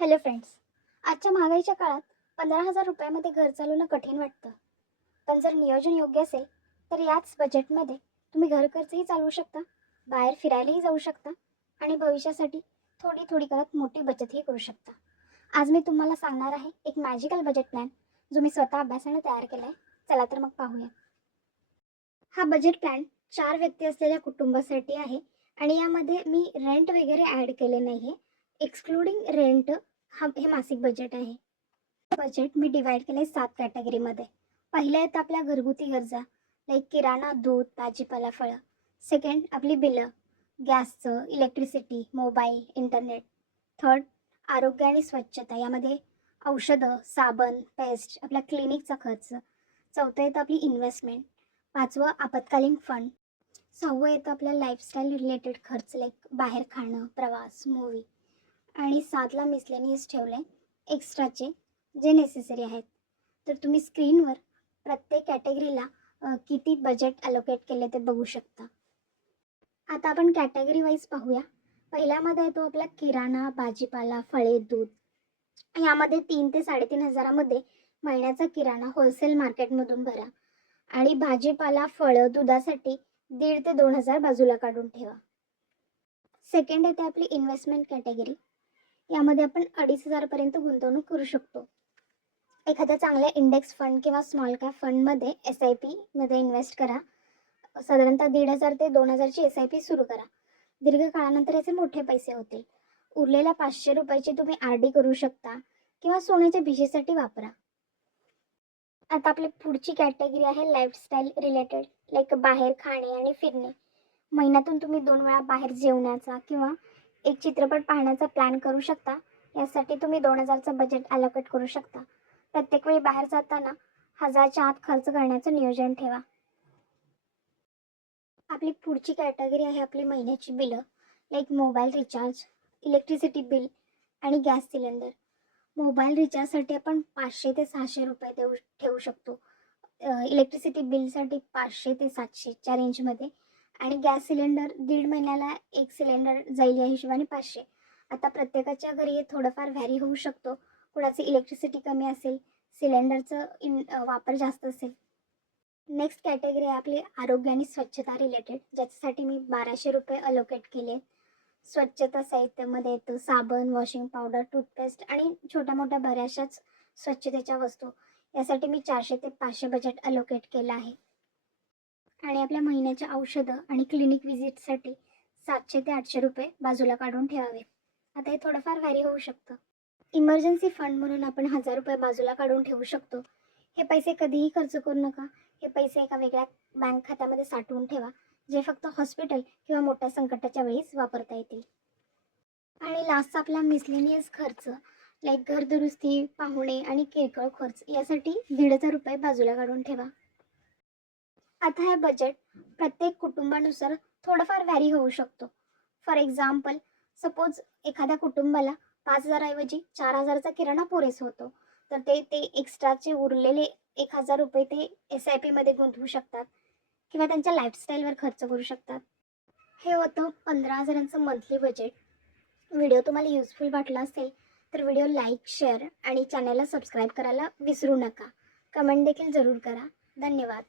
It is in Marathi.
Hello friends. आजच्या महागाईच्या काळात 15,000 रुपयामध्ये घर चालवणं कठीण वाटतं. पण जर नियोजन योग्य असेल तर याच बजेटमध्ये तुम्ही घर खर्चही चालवू शकता, बाहेर फिरायलाही जाऊ शकता आणि भविष्यासाठी थोडी थोडी करत मोठी बचतही करू शकता. आज मी तुम्हाला सांगणार आहे एक मॅजिकल बजेट प्लॅन जो मी स्वतः अभ्यासाने तयार केला आहे. चला तर मग पाहूया. हा बजेट प्लॅन 4 व्यक्ती असलेल्या कुटुंबासाठी आहे आणि यामध्ये मी रेंट वगैरे ॲड केले नाही आहे. एक्सक्लुडिंग रेंट हे मासिक बजेट आहे. बजेट मी डिवाइड केले 7 कॅटेगरीमध्ये. पहिल्या आहेत आपल्या घरगुती गरजा लाईक किराणा, दूध, भाजीपाला, फळं. सेकंड आपली बिलं, गॅसचं, इलेक्ट्रिसिटी, मोबाईल, इंटरनेट. थर्ड आरोग्य आणि स्वच्छता, यामध्ये औषधं, साबण, पेस्ट, आपला क्लिनिकचा खर्च. चौथं येतं आपली इन्व्हेस्टमेंट. पाचवं आपत्कालीन फंड. सहावं येतं आपल्या लाईफस्टाईल रिलेटेड खर्च लाईक बाहेर खाणं, प्रवास, मूवी. आणि 7ला मिसलेनियस ठेवलं आहे एक्स्ट्राचे जे नेसेसरी आहेत. तर तुम्ही स्क्रीनवर प्रत्येक कॅटेगरीला किती बजेट अलोकेट केले ते बघू शकता. आता आपण कॅटेगरी वाईज पाहूया. पहिल्यामध्ये येतो आपला किराणा, भाजीपाला, फळे, दूध. यामध्ये 3 ते 3.5 हजारामध्ये महिन्याचा किराणा होलसेल मार्केटमधून भरा आणि भाजीपाला, फळं, दुधासाठी 1.5 ते 2 हजार बाजूला काढून ठेवा. सेकंड येते आपली इन्व्हेस्टमेंट कॅटेगरी. यामध्ये आपण 2.5 हजारपर्यंत गुंतवणूक करू शकतो. एखाद्या चांगल्या इंडेक्स फंड किंवा स्मॉल कॅप फंडमध्ये SIP मध्ये इन्व्हेस्ट करा. साधारणतः 1,500 ते 2,000ची SIP सुरू करा. दीर्घकाळानंतर याचे मोठे पैसे होतील. उरलेल्या 500 रुपयाची तुम्ही RD करू शकता किंवा सोन्याच्या भिशीसाठी वापरा. आता आपली पुढची कॅटेगरी आहे लाईफस्टाईल रिलेटेड लाईक बाहेर खाणे आणि फिरणे. महिन्यातून तुम्ही 2 वेळा बाहेर जेवण्याचा किंवा एक चित्रपट पाहण्याचा प्लॅन करू शकता. यासाठी तुम्ही 2,000चं बजेट अलोकेट करू शकता. प्रत्येक वेळी बाहेर जाताना 1,000च्या आत खर्च करण्याचं नियोजन ठेवा. आपली पुढची कॅटेगरी आहे आपली महिन्याची बिलं like mobile recharge, electricity bill आणि गॅस सिलेंडर. मोबाईल रिचार्जसाठी आपण 500 ते 600 रुपये ठेवू शकतो. इलेक्ट्रिसिटी बिलसाठी 500 ते 700च्या रेंजमध्ये आणि गॅस सिलेंडर 1.5 महिन्याला एक सिलेंडर जाईल या हिशोबाने 500. आता प्रत्येकाच्या घरी हे थोडंफार व्हॅरी होऊ शकतो. कुणाची इलेक्ट्रिसिटी कमी असेल, सिलेंडरचं वापर जास्त असेल. नेक्स्ट कॅटेगरी आहे आपली आरोग्य आणि स्वच्छता रिलेटेड, ज्याच्यासाठी मी 1,200 रुपये अलोकेट केले. स्वच्छता साहित्यामध्ये येतं साबण, वॉशिंग पावडर, टूथपेस्ट आणि छोट्या मोठ्या बऱ्याचशाच स्वच्छतेच्या वस्तू. यासाठी मी 400 ते 500 बजेट अलोकेट केलं आहे. आणि आपल्या महिन्याच्या औषधं आणि क्लिनिक व्हिजिटसाठी 700 ते 800 रुपये बाजूला काढून ठेवावे. आता हे थोडंफार व्हॅरी होऊ शकतं. इमर्जन्सी फंड म्हणून आपण 1,000 रुपये बाजूला काढून ठेवू शकतो. हे पैसे कधीही खर्च करू नका. हे पैसे एका वेगळ्या बँक खात्यामध्ये साठवून ठेवा, जे फक्त हॉस्पिटल किंवा मोठ्या संकटाच्या वेळीच वापरता येतील. आणि लास्टचा आपला मिसलेनियस खर्च लाईक घर दुरुस्ती, पाहुणे आणि किरकोळ खर्च, यासाठी 1,500 रुपये बाजूला काढून ठेवा. आता हे बजेट प्रत्येक कुटुंबानुसार थोडंफार व्हॅरी होऊ शकतो. फॉर एक्झाम्पल, सपोज एखाद्या कुटुंबाला 5,000 ऐवजी 4,000चा किराणा पुरेसा होतो, तर ते एक्स्ट्राचे उरलेले 1,000 रुपये ते SIP मध्ये गुंतवू शकतात किंवा त्यांच्या लाईफस्टाईलवर खर्च करू शकतात. हे होतं 15,000चं मंथली बजेट. व्हिडिओ तुम्हाला युजफुल वाटला असेल तर व्हिडिओ लाईक, शेअर आणि चॅनलला सबस्क्राईब करायला विसरू नका. कमेंट देखील जरूर करा. धन्यवाद.